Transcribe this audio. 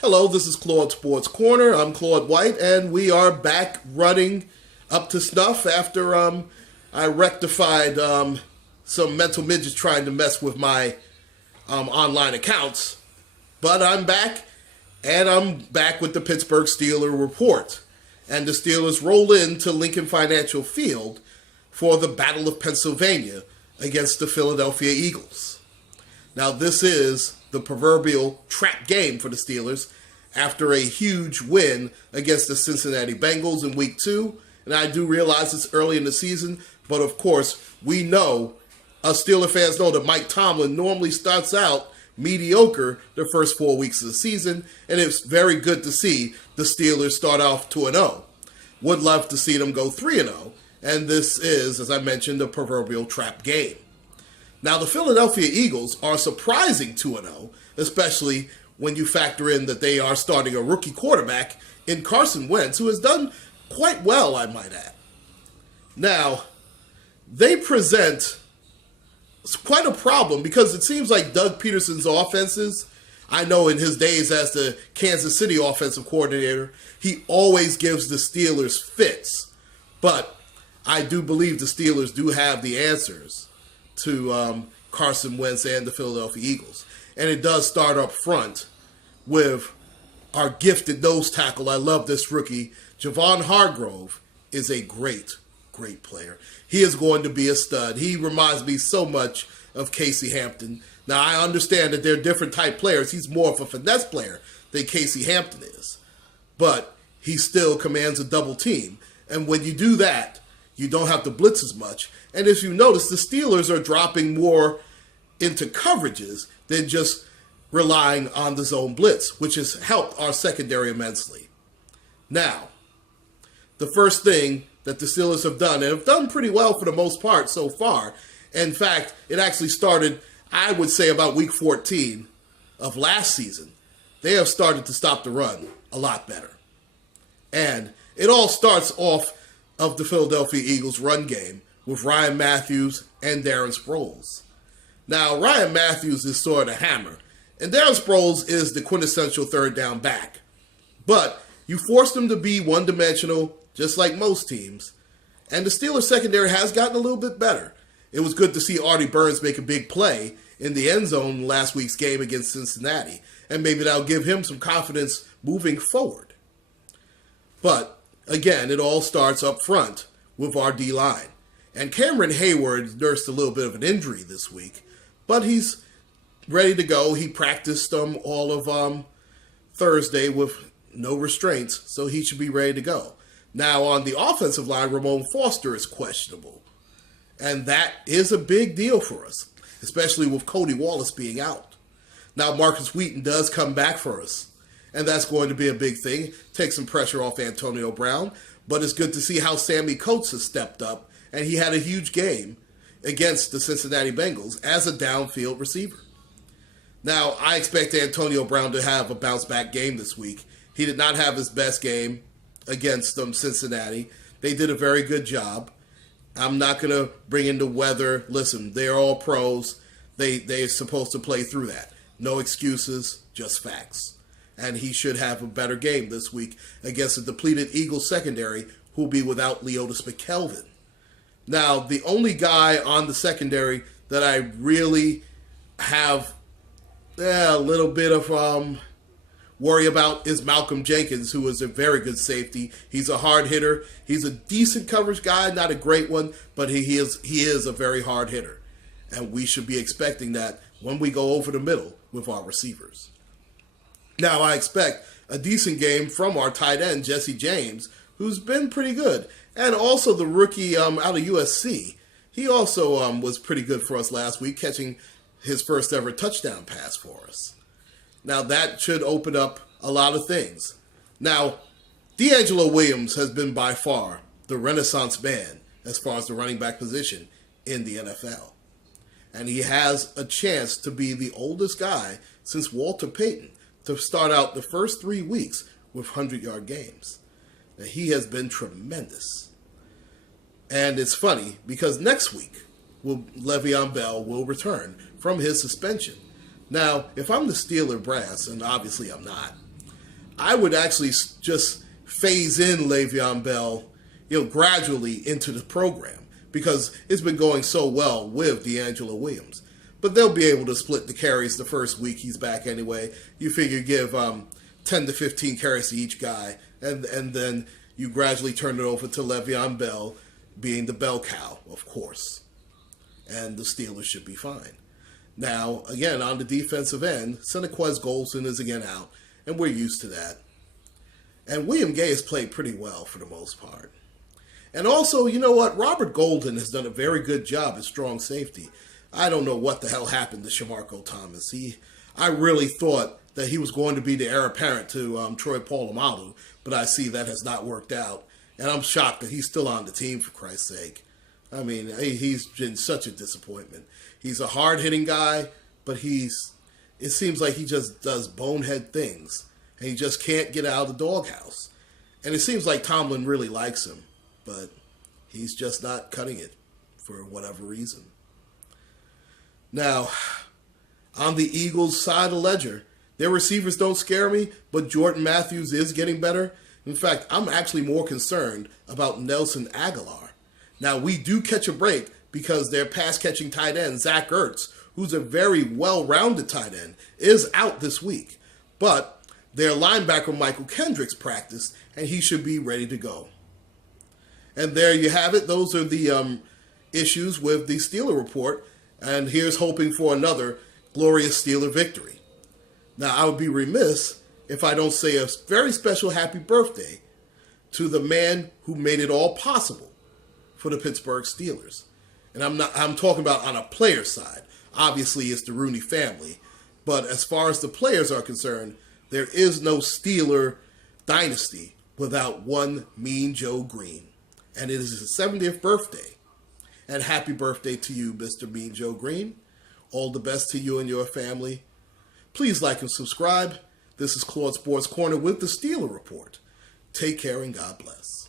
Hello, this is Claude Sports Corner. I'm Claude White, and we are back running up to snuff after I rectified some mental midgets trying to mess with my online accounts. But I'm back, and I'm back with the Pittsburgh Steelers report. And the Steelers roll into Lincoln Financial Field for the Battle of Pennsylvania against the Philadelphia Eagles. Now, this is the proverbial trap game for the Steelers after a huge win against the Cincinnati Bengals in Week 2. And I do realize it's early in the season, but of course, we know, us Steeler fans know that Mike Tomlin normally starts out mediocre the first 4 weeks of the season, and it's very good to see the Steelers start off 2-0. Would love to see them go 3-0, and this is, as I mentioned, the proverbial trap game. Now, the Philadelphia Eagles are surprising 2-0, especially when you factor in that they are starting a rookie quarterback in Carson Wentz, who has done quite well, I might add. Now, they present quite a problem because it seems like Doug Peterson's offenses, I know in his days as the Kansas City offensive coordinator, he always gives the Steelers fits. But I do believe the Steelers do have the answers to Carson Wentz and the Philadelphia Eagles. And it does start up front with our gifted nose tackle. I love this rookie. Javon Hargrove is a great player. He is going to be a stud. He reminds me so much of Casey Hampton. Now, I understand that they're different type players. He's more of a finesse player than Casey Hampton is. But he still commands a double team. And when you do that, you don't have to blitz as much. And if you notice, the Steelers are dropping more into coverages than just relying on the zone blitz, which has helped our secondary immensely. Now, the first thing that the Steelers have done, and have done pretty well for the most part so far, in fact, it actually started, I would say, about week 14 of last season. They have started to stop the run a lot better. And it all starts off of the Philadelphia Eagles run game with Ryan Matthews and Darren Sproles. Now, Ryan Matthews is sort of a hammer, and Darren Sproles is the quintessential third down back. But you forced him to be one-dimensional, just like most teams, and the Steelers secondary has gotten a little bit better. It was good to see Artie Burns make a big play in the end zone in last week's game against Cincinnati, and maybe that'll give him some confidence moving forward. But, again, it all starts up front with our D-line. And Cameron Hayward nursed a little bit of an injury this week, but he's ready to go. He practiced all of Thursday with no restraints, so he should be ready to go. Now, on the offensive line, Ramon Foster is questionable. And that is a big deal for us, especially with Cody Wallace being out. Now, Marcus Wheaton does come back for us, and that's going to be a big thing. Take some pressure off Antonio Brown, but it's good to see how Sammy Coates has stepped up, and he had a huge game against the Cincinnati Bengals as a downfield receiver. Now, I expect Antonio Brown to have a bounce-back game this week. He did not have his best game against Cincinnati. They did a very good job. I'm not going to bring in the weather. Listen, they're all pros. They're supposed to play through that. No excuses, just facts. And he should have a better game this week against a depleted Eagles secondary who will be without Leotis McKelvin. Now, the only guy on the secondary that I really have a little bit of worry about is Malcolm Jenkins, who is a very good safety. He's a hard hitter. He's a decent coverage guy, not a great one, but he is a very hard hitter. And we should be expecting that when we go over the middle with our receivers. Now, I expect a decent game from our tight end, Jesse James, who's been pretty good. And also the rookie out of USC. He also was pretty good for us last week, catching his first ever touchdown pass for us. Now, that should open up a lot of things. Now, D'Angelo Williams has been by far the renaissance man as far as the running back position in the NFL. And he has a chance to be the oldest guy since Walter Payton to start out the first 3 weeks with 100-yard games. Now, he has been tremendous. And it's funny because next week, Le'Veon Bell will return from his suspension. Now, if I'm the Steeler brass, and obviously I'm not, I would actually just phase in Le'Veon Bell, gradually into the program because it's been going so well with D'Angelo Williams. But they'll be able to split the carries the first week he's back anyway. You figure give 10 to 15 carries to each guy, and then you gradually turn it over to Le'Veon Bell, being the bell cow, of course. And the Steelers should be fine. Now, again, on the defensive end, Senequez Golson is again out, and we're used to that. And William Gay has played pretty well for the most part. And also, you know what? Robert Golden has done a very good job at strong safety. I don't know what the hell happened to Shamarko Thomas. I really thought that he was going to be the heir apparent to Troy Polamalu, but I see that has not worked out. And I'm shocked that he's still on the team, for Christ's sake. I mean, he's been such a disappointment. He's a hard-hitting guy, but it seems like he just does bonehead things, and he just can't get out of the doghouse. And it seems like Tomlin really likes him, but he's just not cutting it for whatever reason. Now, on the Eagles' side of the ledger, their receivers don't scare me, but Jordan Matthews is getting better. In fact, I'm actually more concerned about Nelson Aguilar. Now, we do catch a break because their pass-catching tight end, Zach Ertz, who's a very well-rounded tight end, is out this week. But their linebacker, Michael Kendricks, practiced, and he should be ready to go. And there you have it. Those are the issues with the Steeler report. And here's hoping for another glorious Steeler victory. Now, I would be remiss if I don't say a very special happy birthday to the man who made it all possible for the Pittsburgh Steelers. And I'm talking about on a player side. Obviously, it's the Rooney family. But as far as the players are concerned, there is no Steeler dynasty without one Mean Joe Green. And it is his 70th birthday. And happy birthday to you, Mr. Mean Joe Green. All the best to you and your family. Please like and subscribe. This is Claude Sports Corner with the Steeler Report. Take care and God bless.